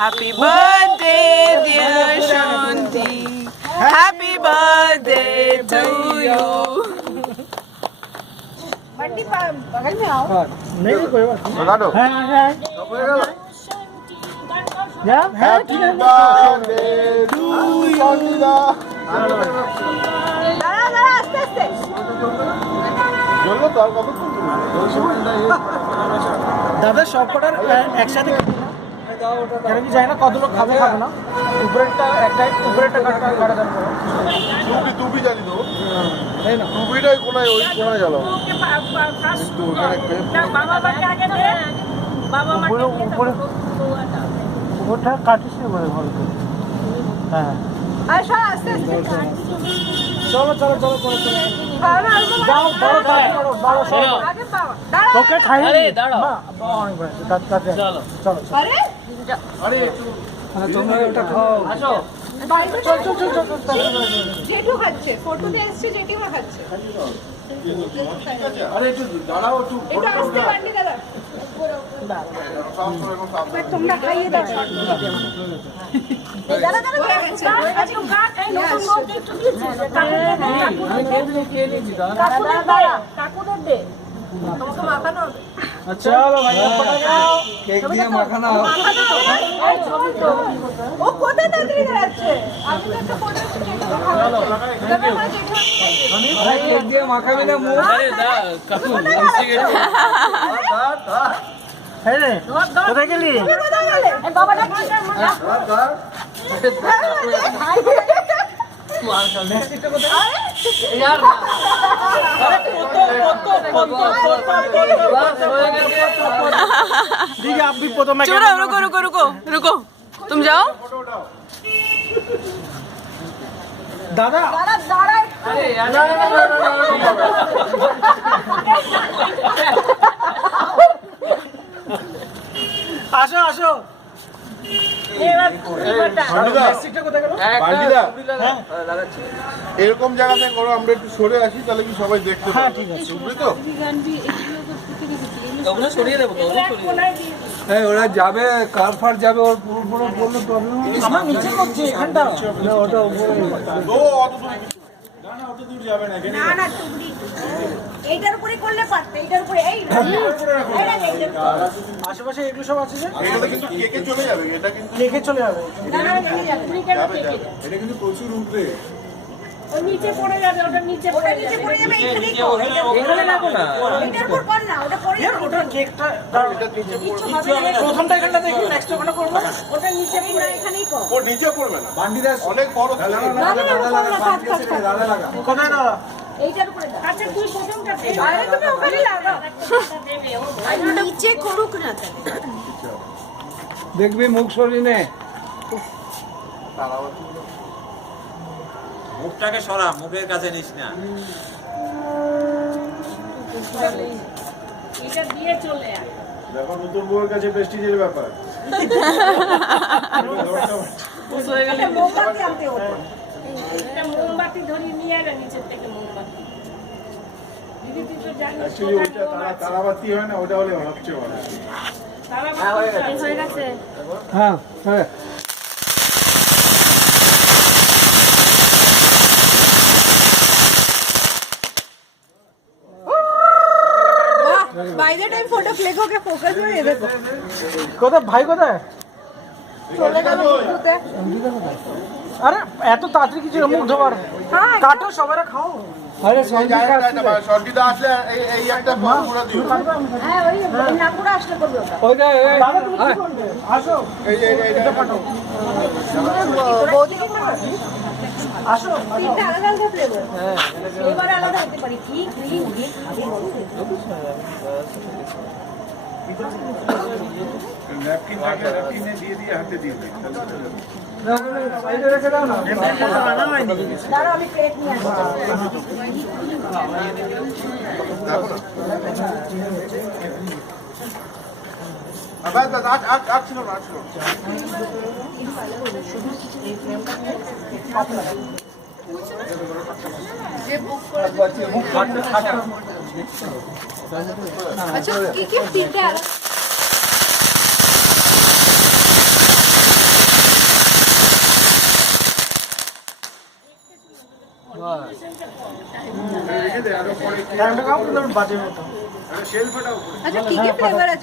Happy birthday, dear Shanti. Happy birthday to you. Bunty बगल में आओ। नहीं कोई बात नहीं। लगा दो। है। या Happy birthday to you. दादा आस्ते आस्ते। বললো তো আর কত দাদা সব কটার একসাথে কেন কি যায় না কত লোক খাবে খাবে না উপরেরটা একটাই উপরেরটা কাটা দেন করো तू भी जानी दो नहीं ना तू भी नहीं कोना ওই কোনা জ্বালাও কিন্তু ওখানে बाबा बंटी आगे दे। बाबा উপরে ওটা কাটিস না বলে ভালো করে হ্যাঁ अच्छा आस्ते आस्ते। চলো চলো চলো চলো बाबा যাও বড় বড় চলো आगे बाबा दादा। ওকে খাই আরে দাঁড়াও অনেক বড় কাটে চলো চলো अरे আরে তোমরা ওটা খাও আসো भाई चल चल चल चल जेठू खाচ্ছে ফটোতে এসছে জেঠিমা খাচ্ছে। আরে একটু দাঁড়াও একটু এটা আস্তে বান্টি দাদা। এবার তোমরা খাইয়ে দাও। দাদা দাদা হয়ে গেছে। আজকে কাট এই নতুন লোক একটু দিয়েছে। কাকুদের দে। তোমাকে মাখানো হবে। চলো ভাই পড়া যাও কেক দিয়ে মাখানো ও কোথায় তাড়াতাড়ি যাচ্ছে? আমি তো একটা ফটো ভাই কেক দিয়ে মাখাবি না মুখ আরে দা কাকু নিচে গেছে হ্যাঁ রে কোথায় গেলি কোথায় গেলে? এই বাবা ডাকছে। ठीक है आप भी फोटो में चलो रुको रुको रुको रुको तुम जाओ। दादा দাদা দাঁড়ায়। আসো আসো প্লাস্টিকটা কোথায় গেল বান্ডিদা হ্যাঁ এরকম জায়গাতে করো আমরা একটু সরে আসি তাহলে কি সবাই দেখতে হ্যাঁ, পাবে ঠিক আছে। বুঝলি তো ওগুলো সরিয়ে দেবো ওগুলো সরিয়ে হ্যাঁ ওরা যাবে কার ফার যাবে ওর পুরো পুরো বললে প্রবলেম আমার নিচে করছে এখানটা ওটা উপরে ও অত দূর না না টুকরি এইটার উপরে করলে পারতে। এইটার উপরে এই আশেপাশে এগুলো সব আছে যে এটা কিন্তু কেকে চলে যাবে এটা কিন্তু কেকে চলে যাবে এটা কিন্তু প্রচুর উঠবে নিচে পড়ে যাবে। ওটা নিচে পড়ে যাবে এখানেই কর। এখানে রাখো না এইটার উপর কর না ওটা পড়ে যাবে। ওটা কেকটা কিছু হবে না। প্রথমটা এখানটা দেখি নেক্সট ওখানে করব ওটা নিচে পড়ে এখানেই কর। ও নিচে পড়বে না বান্ডিদা অনেক বড় না না না কাট কাট কাট। দাদা লাগা কোথায় দাদা এইটার উপরে দাও। আচ্ছা তুই প্রথমটা দে। আরে তুমি ওখানে লাগাও। নিচে করুক না তাহলে। দেখবি মুখ সরিয়ে নে মুখটাকে সরা মুখের কাছে নিস না এটা দিয়ে চলে আয়। দেখো নতুন বউয়ের কাছে প্রেস্টিজের ব্যাপার এটা মোমবাতি আনতে হবে। এটা মোমবাতি ধরিয়ে নিয়ে আয় নিচে থেকে মোমবাতি। দিদি তুই তো জানিস অ্যাকচুয়ালি ওইটা তারাবাতি হয় না ওটা হলে সবচেয়ে ভালো তারা হয়ে গেছে। হ্যাঁ হ্যাঁ by the time photo click हो गया फोकस में ये देखो কোথায় ভাই কোথায় चले गए फोटोতে আরে এত তাড়াতাড়ি কিছু মুখ ধোবার হ্যাঁ কাটো সবাই খাও আরে সঞ্জয় সর্দিদা আসলে এই একটা পুরো দিও হ্যাঁ ওই নাকুড়া আসলে করবে ওটা ওইটা দাদা তুমি কি করবে আসো এই এটা পাঠাও বৌদি আসো তিনটা আলাদা আলাদা ফ্লেভার এবার আলাদা হতে পারে কি ক্রিম দিয়ে খাবে ন্যাপকিন থাকে ন্যাপকিনে দিয়ে দিয়ে হাতে দিয়ে দিই এটা রেখে দাও না দাঁড়াও আমি প্লেট নিয়ে আসছি দেখো না আবার আজ ছিল না আচ্ছা কি কি তিনটে আলাদা টাইমটা কাম বাজে মতো আচ্ছা কি কি ফ্লেভার আছে